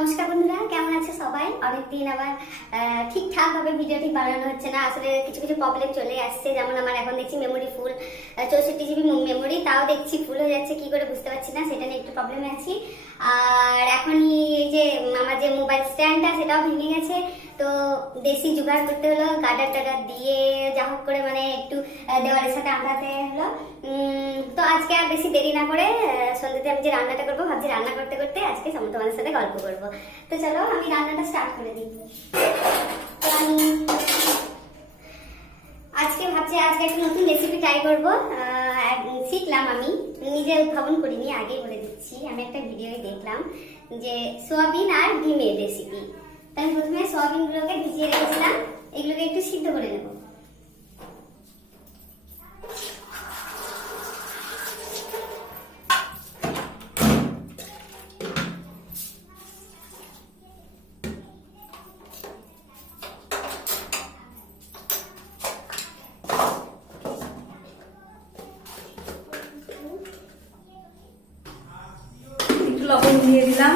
নমস্কার বন্ধুরা, কেমন আছে সবাই? অনেকদিন আবার ঠিকঠাক ভাবে ভিডিওটি বানানো হচ্ছে না। আসলে কিছু কিছু প্রবলেম চলে আসছে। যেমন আমার এখন দেখছি মেমোরি ফুল, 64 GB মেমোরি, তাও দেখছি ফুল হয়ে যাচ্ছে, কি করে বুঝতে পারছি না, সেটা নিয়ে একটু প্রবলেমে আছি। আর এখনই এই যে আমার যে মোবাইল স্ট্যান্ডটা সেটাও ভেঙে গেছে, তো দেশি জোগাড় করতে হলো, গার্ডার টাডার দিয়ে যা হোক করে মানে একটু দেওয়ালের সাথে আঁকাতে হলো। তো আজকে আর বেশি দেরি না করে সন্ধ্যেতে আমি যে রান্নাটা করবো ভাবছি, রান্না করতে করতে আজকে তোমাদের সাথে গল্প করবো। তো চলো আমি রান্নাটা স্টার্ট করে দিই। তো আমি আজকে ভাবছি আজকে একটা নতুন রেসিপি ট্রাই করবো। শিখলাম, আমি নিজে উদ্ভাবন করিনি, আগেই বলে দিচ্ছি। আমি একটা ভিডিও দেখলাম যে সোয়াবিন আর ডিমের রেসিপি। তাই প্রথমে সোয়াবিনগুলোকে ভিজিয়ে রেখেছিলাম, এগুলোকে একটু সিদ্ধ করে নেবো। লবণ দিয়ে দিলাম।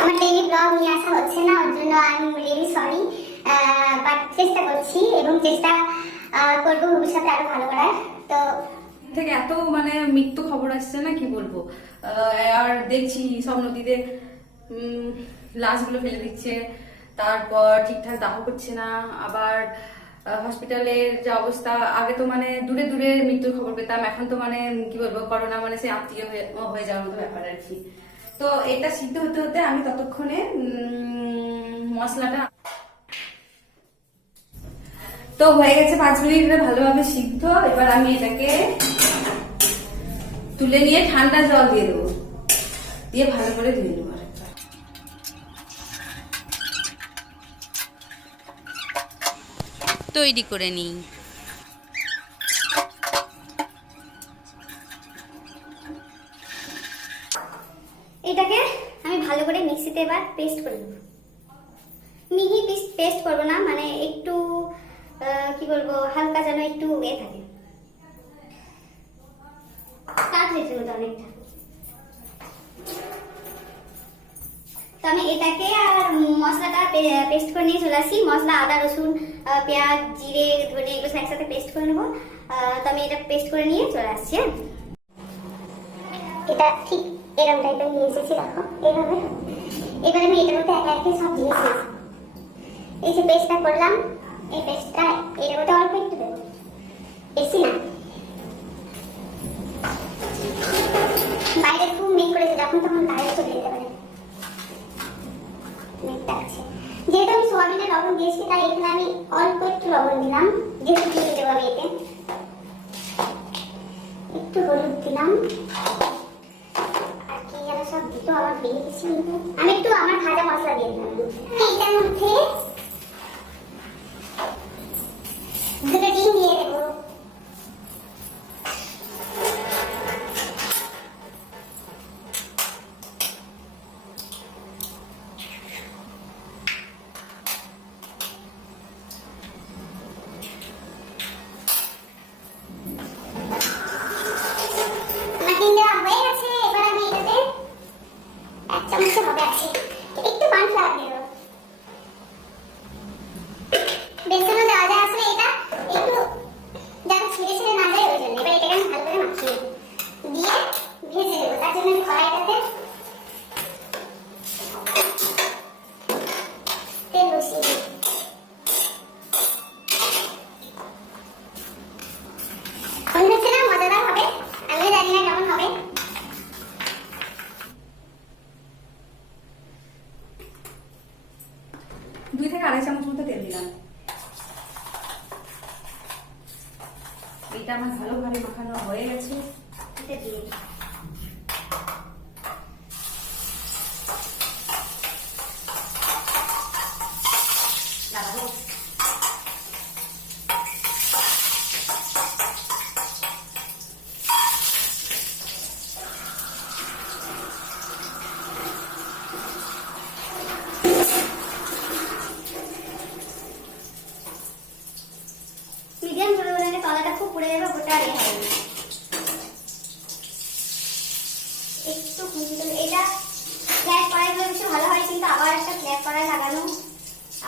আমার ডেইলি ব্লগ নিয়ে আসা হচ্ছে না, ওর জন্য আমি রিয়েলি সরি, বাট চেষ্টা করছি এবং চেষ্টা করবো ভবিষ্যতে আরো ভালো করার। তো থেকে এত মানে মৃত্যু খবর আসছে না, কি বলবো। আর দেখছি সব নদীতে লাশগুলো ফেলে দিচ্ছে, তারপর ঠিকঠাক দাহ করছে না। আবার হসপিটালের যে অবস্থা, আগে তো মানে দূরে দূরে মৃত্যুর খবর পেতাম, এখন তো মানে কি বলবো, করোনা মানে সে আত্মীয় হয়ে যাওয়ার মতো ব্যাপার আর কি। তো এটা সিদ্ধ হতে হতে আমি ততক্ষণে মশলাটা তো হয়ে গেছে, 5 মিনিট ভালোভাবে সিদ্ধ। এবার আমি এটাকে তুলে নিয়ে ঠান্ডা জল দিয়ে দেবো, দিয়ে ভালো করে ধুয়ে নেবো। তৈরি করে নিই। এটাকে আমি ভালো করে মিক্সিতে এবার পেস্ট করে নেব। মিহি পেস্ট করবো না, মানে একটু কি বলবো, হালকা যেন একটু থাকে, কাটলেটের মতো অনেকটা। তো আমি এটাকে আর মশলাটা পেস্ট করে নিয়ে চলে আসি। মশলা আদা রসুন পেঁয়াজ জিরে ধনে এগুলো একসাথে পেস্ট করে নেবো। তো আমি এটা পেস্ট করে নিয়ে চলে আসছি। এটা ঠিক এরকম টাইপের নিয়ে এসেছি, দেখো এইভাবে। এবার আমি এটার মধ্যে একে একে সব জিনিস এই যে পেস্টটা করলাম, এই পেস্টটা এর মধ্যে অল্প একটু দেবো, বেশি না। বাইরে খুব মেঘ করেছে, যখন তখন বাইরে চলে যেতে পারে, মেঘটা আছে। যেহেতু আমি সোয়াবিনে লবণ দিয়েছি, তাই এখানে আমি অল্প একটু লবণ দিলাম, যেহেতু দিয়ে দেবো আমি এতে। একটু হলুদ দিলাম, আর কি যেন সব দিত, আমার বেরিয়ে গেছি। আমি একটু আমার ভাজা মশলা দিয়ে দিলাম এটার মধ্যে। দুটো ডিম দিয়ে দেবো। দুই থেকে আড়াই চামচ মতো তেল দিলাম। এটা আমার ভালোভাবে মাখানো হয়ে গেছে। এটা দিয়ে তলাটা খুব পুড়ে যাবে, ওটা আর হবে না। একটু এটা ফ্ল্যাট কড়াই হলে বেশি ভালো হয়, কিন্তু আবার একটা ফ্ল্যাট কড়াই লাগানো,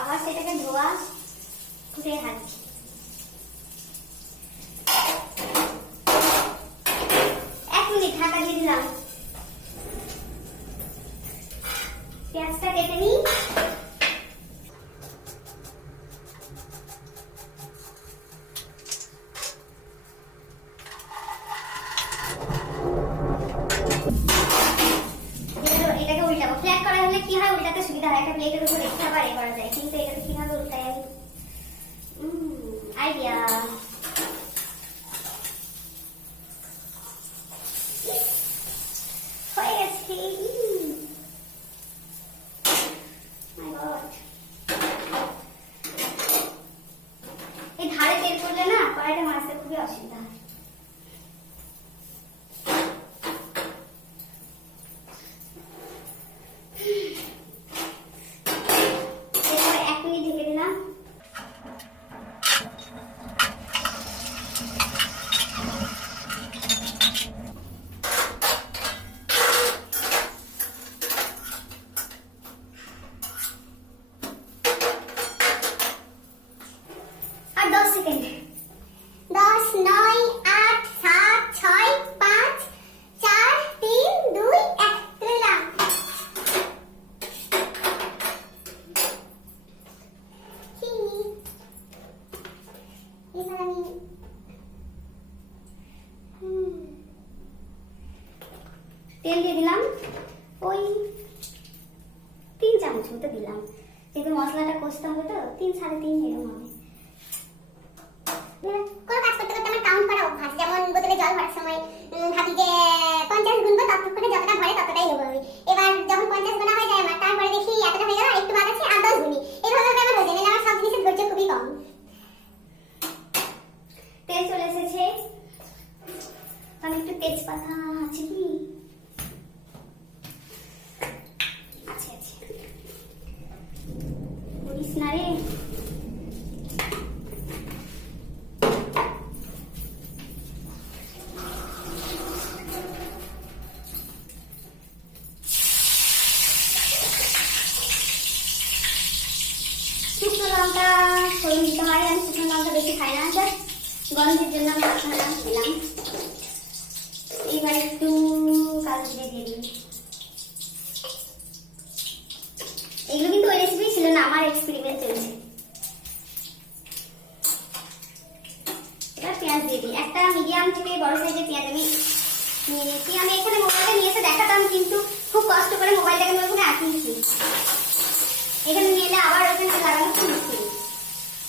আবার সেটাকে ধোয়া, ঘুরে হাঁটছি। 1 মিনিট ঢাকা দিয়ে দিলাম। পেঁয়াজটা কেটে নিই। এটাকে উল্টাবো। ফ্ল্যাট করা হলে কি হয়, উল্টাতে সুবিধা হয়, একটা প্লেটের উপর রেখে আবার এ করা যায়, কিন্তু এটাকে কিভাবে উল্টাই আমি আইডিয়া। হয়ে গেছে। এই ধারে তেল পড়লে না কড়াইটা মাছতে খুবই অসুবিধা হয়। এরপরে 1 মিনিট ঢেকে দিলাম। আর 10 সেকেন্ড। 10, 9, 8, 7, 6, 5, 4, 3, 2, 1 দিলাম। চিনি এবার আমি তেল দিয়ে দিলাম, ওই 3 চামচ মতো দিলাম, কিন্তু মশলাটা কষতে হবে তো 3, 3.5 এরকম হবে। কোনো কাজ করতে করতে আমার কাউন্ট করা অভ্যাস, যেমন বোতলে জল ভরার সময় ভাবি যে 50 গুনবো, ততক্ষণে যতটা ভরে ততটাই নেবো আমি। এবার যখন 50 গোনা হয়ে যায় আমার, তারপরে দেখি এতটা হয়ে গেল, একটু বাদ আছে, আর 10 গুনি। এভাবে আমার হয়ে যায়, আমার সব জিনিসের ধৈর্য খুবই কম। তেল চলে এসেছে, আমি একটু তেজপাতা আছে কি আছে আছে বলিস না রে। শুকনো লঙ্কা ফোড়ন দিতে হয়, আমি শুকনো লঙ্কা বেশি খাই না, জাস্ট গন্ধের জন্য আমি শুকনো লঙ্কা দিলাম। এবার একটু কালো জিরে দিয়ে দিই। এগুলো কিন্তু ওই রেসিপি ছিল না, আমার এক্সপেরিমেন্ট চলছে। এবার পেঁয়াজ দিয়ে দিই, একটা মিডিয়াম থেকে বড় সাইজের পেঁয়াজ আমি নিয়ে নিয়েছি। আমি এখানে মোবাইলটা নিয়ে এসে দেখাতাম, কিন্তু খুব কষ্ট করে মোবাইলটাকে আমি ওখানে আঁকিয়েছি। এখানে নিয়ে এলে আবার ওখানে লাগানো খুব মুশকিল।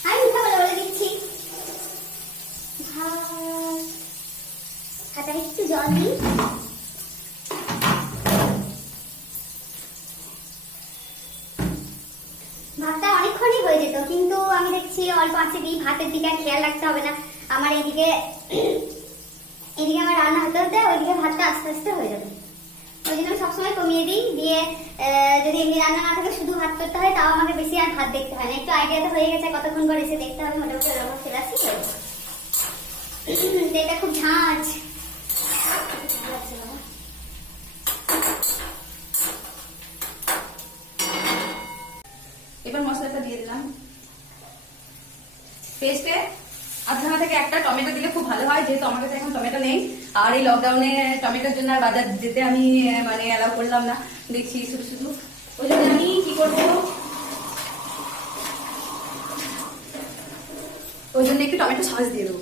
আমি মিথ্যা বলে দিচ্ছি। হাতে একটু জল দিই। ভাতটা অনেকক্ষণই হয়ে যেত, কিন্তু আমি দেখছি অল্প আছে দিই, ভাতের দিকে আর খেয়াল রাখতে হবে না আমার। এদিকে আমার রান্না হতে হতে ওইদিকে ভাতটা আস্তে আস্তে হয়ে যাবে। ওই জন্য আমি সবসময় কমিয়ে দিই, দিয়ে যদি এমনি রান্না না থাকে শুধু ভাত করতে হয়, তাও আমাকে বেশি আর ভাত দেখতে হয় না। একটু আইডিয়াটা হয়ে গেছে, কতক্ষণ পর এসে দেখতে হবে, মোটামুটি ওরকম চলে আসছি। এটা খুব ঝাঁঝ। এবার মশলাটা দিয়ে দিলাম। পেস্টে আধা থেকে একটা টমেটো দিলে খুব ভালো হয়, যেহেতু আমার কাছে এখন টমেটো নেই, আর এই লকডাউনে টমেটোর জন্য আর বাজার যেতে আমি মানে অ্যালাউ করলাম না, দেখছি শুধু শুধু। ওই জন্য আমি কি করবো, ওই জন্য একটু টমেটো সস দিয়ে দেবো।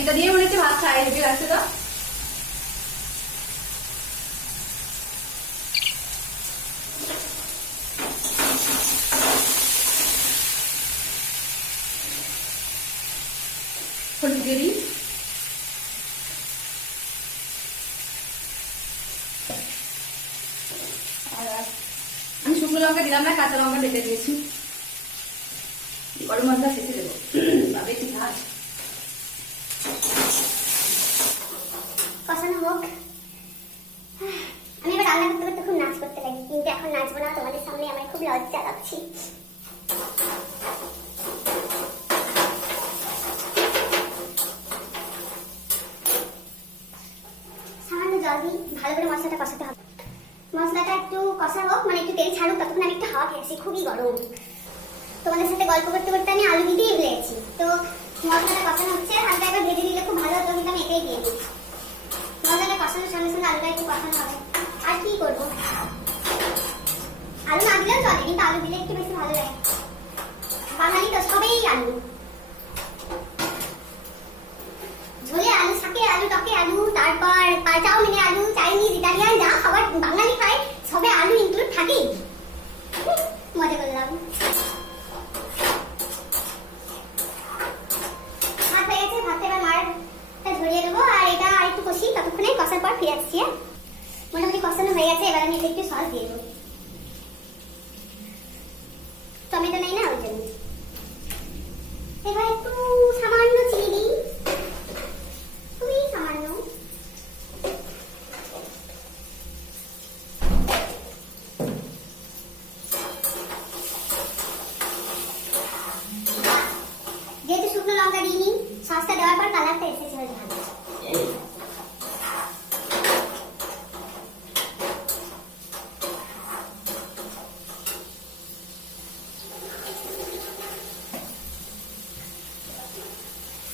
এটা দিয়ে মনে হচ্ছে ভাত খাই হেঁটে রাখছে তো। হলুদ দিয়ে দিই, আমি শুকনো লঙ্কা দিলাম না, কাঁচা লঙ্কা বেটে দিয়েছি। গরম মশলা শেষে দেবো। তবে কি ঝাল। কষানো হোক। আমি এবার রান্না করতে করতে খুব নাচ করতে লাগি, কিন্তু এখন নাচবো না, তোমাদের সামনে আমার খুব লজ্জা লাগছে। সামান্য জল দিই, ভালো করে মশলাটা কষাতে হবে। মশলাটা একটু কষা হোক, মানে একটু তেল ছাড়ুক, ততক্ষণ আমি একটু হাওয়া খেয়েছি, খুবই গরম। তোমাদের সাথে গল্প করতে করতে আমি আলু দিতেই ভুলে গেছি। তো মশলাটা কষানো হচ্ছে, হালকা একবার ভেজে দিলে খুব ভালো হতো, কিন্তু আমি এটাই দিয়ে দিই। মশলাটা কষানোর সঙ্গে সঙ্গে আলুটা একটু কষানো হবে। আর কি করবো, আলু না দিলেও চলে, কিন্তু আলু দিলে একটু বেশি ভালো লাগে। বাঙালি তো সবেই আলু, ঝোলে আলু, শাকে আলু, টকে আলু, তারপর চাউমিনে আলু, চাইনিজ, ইটালিয়ান যা খাবার বাঙালি খায় সবে আলু ইনক্লুড থাকেই। মজা করলাম। ভাত হয়ে গেছে, ভাতটা এবার মারটা ধরিয়ে দেবো, আর এটা আর একটু কষি, ততক্ষণে কষার পর ফিরে আসছি। মোটামুটি কষানো হয়ে গেছে, এবার আমি একটু সস দিয়ে দেবো। টমেটো নেই না, ওই জন্য। এবার একটু সামান্য চিনি দিই, খুবই সামান্য। যেহেতু শুকনো লঙ্কা দিইনি, সসটা দেওয়ার পর কালারটা এসেছে ভালো।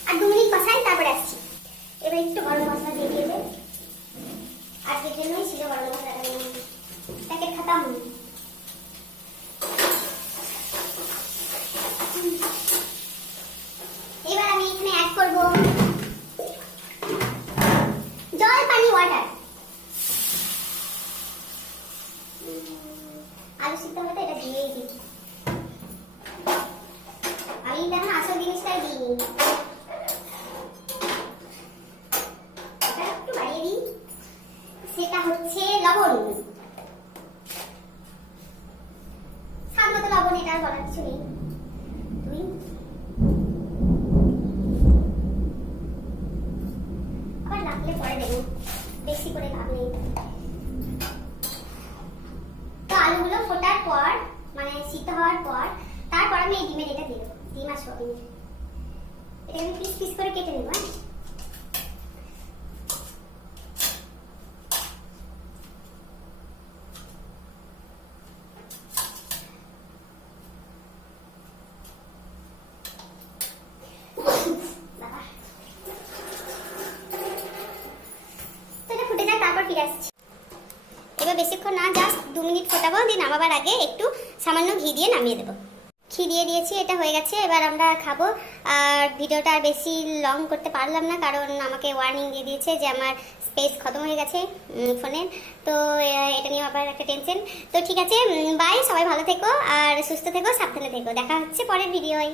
আর 2 মিনিট কষাই, তারপরে আসছি। এবার একটু গরম মশলা দিয়ে দেবে, আজকের জন্যই ছিল গরম মশলাটা, প্যাকেট খাতাম। এবার আমি এখানে অ্যাড করব জল, পানি, ওয়াটার। আলু সিদ্ধ হতে এটা দিয়েই দিই। আমি দেখুন আসল জিনিসটাই দিইনি, একটু বাড়িয়ে দিই। সেটা হচ্ছে লবণ, স্বাদ মতো লবণ, এটা আর বলার কিছু নেই। আবার লাগলে পরে দেবো, বেশি করে লাভ নেই। তো আলুগুলো ফোটার পর, মানে সিদ্ধ হওয়ার পর, তারপর আমি এই ডিমের এটা দিয়ে দেবো, ডিম আর সোয়াবিন। এটা আমি পিস পিস করে কেটে নেবো। এবার বেশিক্ষণ না, জাস্ট 2 মিনিট ফোটাবো, দিয়ে নামাবার আগে একটু সামান্য ঘি দিয়ে নামিয়ে দেবো। ঘি দিয়ে দিয়েছি, এটা হয়ে গেছে, এবার আমরা খাবো। আর ভিডিওটা আর বেশি লং করতে পারলাম না, কারণ আমাকে ওয়ার্নিং দিয়ে দিয়েছে যে আমার স্পেস খতম হয়ে গেছে ফোনের। তো এটা নিয়ে আবার একটা টেনশন। তো ঠিক আছে, বাই, সবাই ভালো থেকো আর সুস্থ থেকো, সাবধানে থেকো, দেখা হচ্ছে পরের ভিডিওয়।